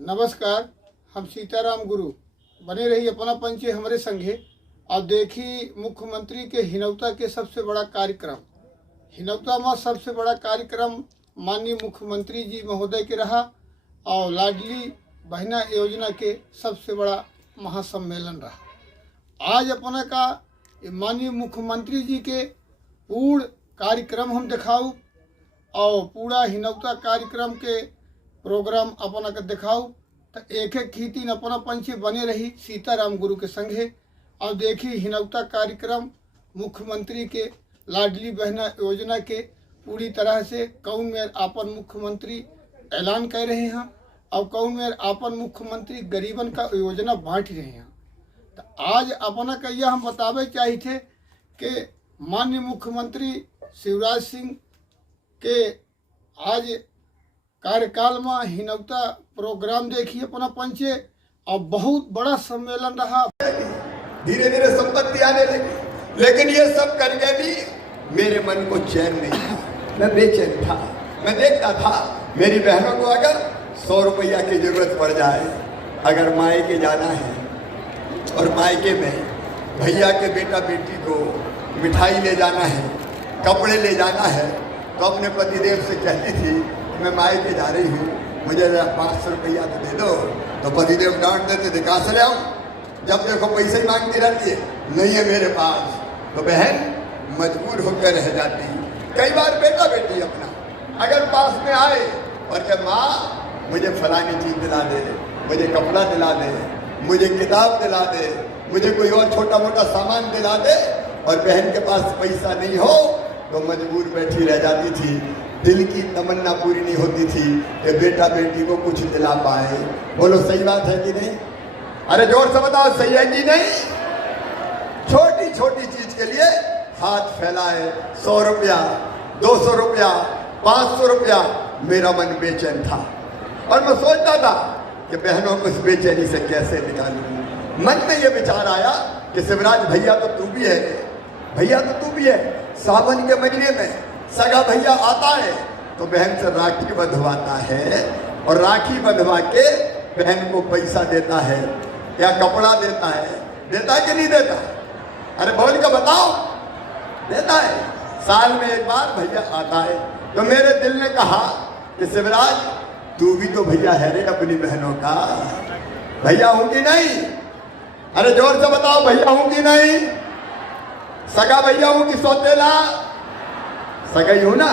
नमस्कार, हम सीताराम गुरु बने रही अपना पंचे हमारे संगे। अब देखी मुख्यमंत्री के हिनौता के सबसे बड़ा कार्यक्रम, हिनौता में सबसे बड़ा कार्यक्रम माननीय मुख्यमंत्री जी महोदय के रहा और लाडली बहना योजना के सबसे बड़ा महासम्मेलन रहा। आज अपना का माननीय मुख्यमंत्री जी के पूर्ण कार्यक्रम हम दिखाऊ और पूरा हिनौता कार्यक्रम के प्रोग्राम अपना के दिखाऊ। तो एक एक खीती अपना पंछी बने रही सीताराम गुरु के संगे। और देखी हिनौता कार्यक्रम मुख्यमंत्री के लाडली बहना योजना के पूरी तरह से कौन में आपन मुख्यमंत्री ऐलान कर रहे हैं और कौन में आपन मुख्यमंत्री गरीबन का योजना बांट रहे हैं। तो आज अपना का यह हम बतावे चाहिए थे कि माननीय मुख्यमंत्री शिवराज सिंह के आज कार्यकाल में हिनौता प्रोग्राम देखिए अपना पंचे और बहुत बड़ा सम्मेलन रहा। धीरे धीरे संपत्ति आने लगी, लेकिन ये सब करके भी मेरे मन को चैन नहीं था। मैं बेचैन था। मैं देखता था मेरी बहनों को अगर 100 रुपया की जरूरत पड़ जाए, अगर मायके जाना है और मायके में भैया के बेटा बेटी को मिठाई ले जाना है, कपड़े ले जाना है, तो अपने पतिदेव से कहती थी मैं मायके जा रही हूँ, मुझे 500 रुपया तो दे दो। तो पतिदेव डांट देते थे, कहाँ से ले आऊँ? जब देखो पैसे ही मांगती रहती है, नहीं है मेरे पास। तो बहन मजबूर होकर रह जाती। कई बार बेटा बेटी अपना अगर पास में आए और कहे माँ मुझे फलानी चीज़ दिला दे, मुझे कपड़ा दिला दे, मुझे किताब दिला दे, मुझे कोई और छोटा मोटा सामान दिला दे, और बहन के पास पैसा नहीं हो तो मजबूर बैठी रह जाती थी। दिल की तमन्ना पूरी नहीं होती थी कि बेटा बेटी को कुछ दिला पाए। बोलो सही बात है कि नहीं? अरे जोर से बताओ, सही है कि नहीं? छोटी छोटी चीज के लिए हाथ फैलाए, 100 रुपया, 200 रुपया, 500 रुपया, मेरा मन बेचैन था और मैं सोचता था कि बहनों को इस बेचैनी से कैसे निकालूं। मन में यह विचार आया कि शिवराज भैया तो तू भी है, भैया तो तू भी है। सावन के महीने में सगा भैया आता है तो बहन से राखी बंधवाता है और राखी बंधवा के बहन को पैसा देता है या कपड़ा देता है कि नहीं देता? अरे बोल के बताओ, देता है। साल में एक बार भैया आता है। तो मेरे दिल ने कहा कि शिवराज तू भी तो भैया है रे अपनी बहनों का। भैया हूं कि नहीं? अरे जोर से बताओ, भैया हूं कि नहीं? सगा भैया हूं कि सौतेला? सगा ही हूं ना।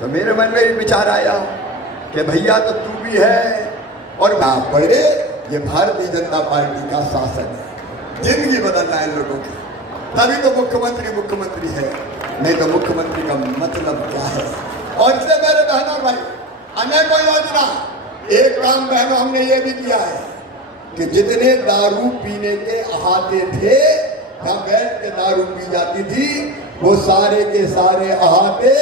तो मेरे मन में भी विचार आया कि भैया तो तू भी है और ना पड़े, ये भारतीय जनता पार्टी का शासन है। जिंदगी बदलना है लोगों की, तभी तो मुख्यमंत्री है, नहीं तो मुख्यमंत्री का मतलब क्या है? और इससे मेरे बहनों भाई अनेकों योजना, एक काम बहनों हमने ये भी किया है कि जितने दारू पीने के अहाते थे, जहाँ बैठ के दारू पी जाती थी, वो सारे के सारे अहाते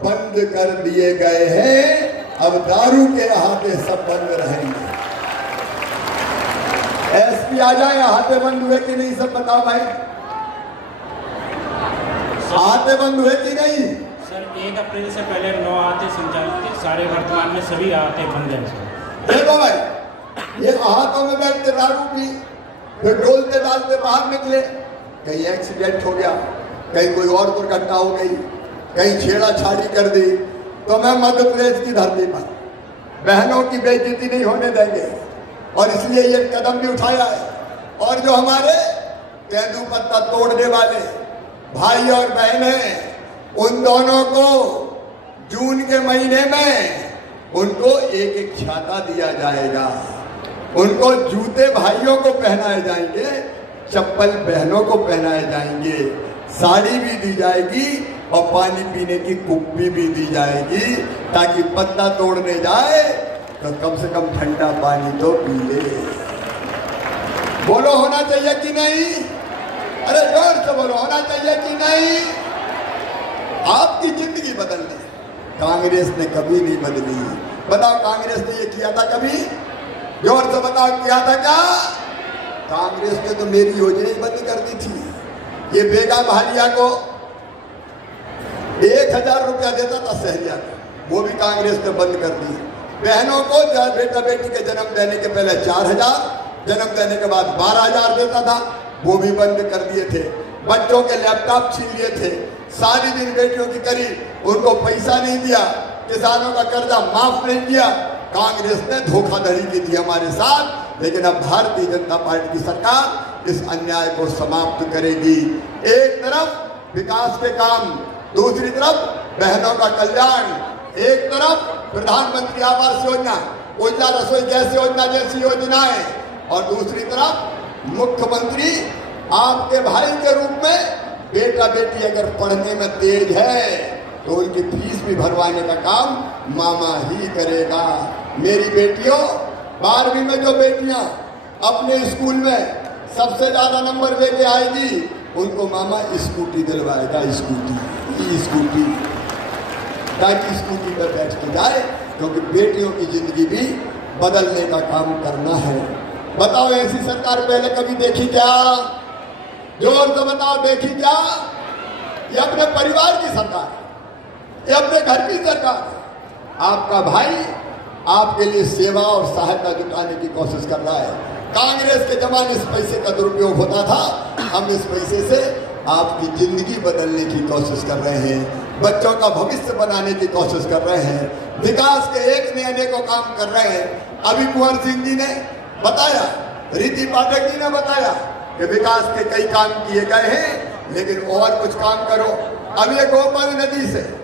बंद कर दिए गए हैं। अब दारू के अहाते सब बंद रहेंगे। एसपी आ जाए, अहाते बंद हुए कि नहीं सब बताओ भाई? अहाते बंद हुए कि नहीं? सर 1 अप्रैल से पहले 9 अहाते संचालित थे, सारे वर्तमान में सभी अहाते बंद हैं सर। देखो भाई, ये अहातों में बैठते दारू पी, फिर डोलते डालते बाहर निकले, कहीं एक्सीडेंट हो गया, कहीं कोई और दुर्घटना हो गई, कहीं छेड़ाछाड़ी कर दी, तो मैं मध्य प्रदेश की धरती पर बहनों की बेइज्जती नहीं होने देंगे और इसलिए ये कदम भी उठाया है। और जो हमारे तेंदू पत्ता तोड़ने वाले भाई और बहन हैं, उन दोनों को जून के महीने में उनको एक एक छाता दिया जाएगा, उनको जूते भाइयों को पहनाए जाएंगे, चप्पल बहनों को पहनाए जाएंगे, साड़ी भी दी जाएगी और पानी पीने की कुप्पी भी दी जाएगी, ताकि पत्ता तोड़ने जाए तो कम से कम ठंडा पानी तो पी ले। बोलो होना चाहिए कि नहीं? अरे जोर से बोलो, होना चाहिए कि नहीं? आपकी जिंदगी बदलनी, कांग्रेस ने कभी नहीं बदली। बताओ कांग्रेस ने ये किया था कभी? जोर से बताओ, किया था क्या? कांग्रेस ने तो मेरी योजना ही बंद कर दी थी। ये बेगा भालिया को 1000 रुपया देता था सहरिया को, वो भी कांग्रेस ने बंद कर दी। बहनों को बेटा बेटी के जन्म देने के पहले 4,000, जन्म देने के बाद 12,000 देता था, वो भी बंद कर दिए थे। बच्चों के लैपटॉप छीन लिए थे, सारी दिन बेटियों की करी, उनको पैसा नहीं दिया, किसानों का कर्जा माफ नहीं किया। कांग्रेस ने धोखाधड़ी की थी हमारे साथ, लेकिन अब भारतीय जनता पार्टी की सरकार इस अन्याय को समाप्त करेगी। एक तरफ विकास के काम, दूसरी तरफ बहनों का कल्याण, एक तरफ प्रधानमंत्री आवास योजना, उज्ज्वला रसोई गैस योजना जैसी योजनाएं, और दूसरी तरफ मुख्यमंत्री आपके भाई के रूप में बेटा बेटी अगर पढ़ने में तेज है तो उनकी फीस भी भरवाने का काम मामा ही करेगा। मेरी बेटियों, 12वीं में जो बेटियां अपने स्कूल में सबसे ज्यादा नंबर लेके आएगी, उनको मामा स्कूटी दिलवाएगा, स्कूटी ताकि स्कूटी पर बैठ के जाए, क्योंकि बेटियों की जिंदगी भी बदलने का काम करना है। बताओ, ऐसी सरकार पहले कभी देखी क्या? जोर से बताओ, देखी क्या? ये अपने परिवार की सरकार, ये अपने घर की सरकार। आपका भाई आपके लिए सेवा और सहायता जुटाने की कोशिश कर रहा है। कांग्रेस के जमाने इस पैसे का दुरुपयोग होता था, हम इस पैसे से आपकी जिंदगी बदलने की कोशिश कर रहे हैं, बच्चों का भविष्य बनाने की कोशिश कर रहे हैं, विकास के एक नए अनेकों काम कर रहे हैं। अभी कुंवर सिंह जी ने बताया, रीति पाठक जी ने बताया कि विकास के कई काम किए गए हैं, लेकिन और कुछ काम करो। अब ये गोपाल नदी से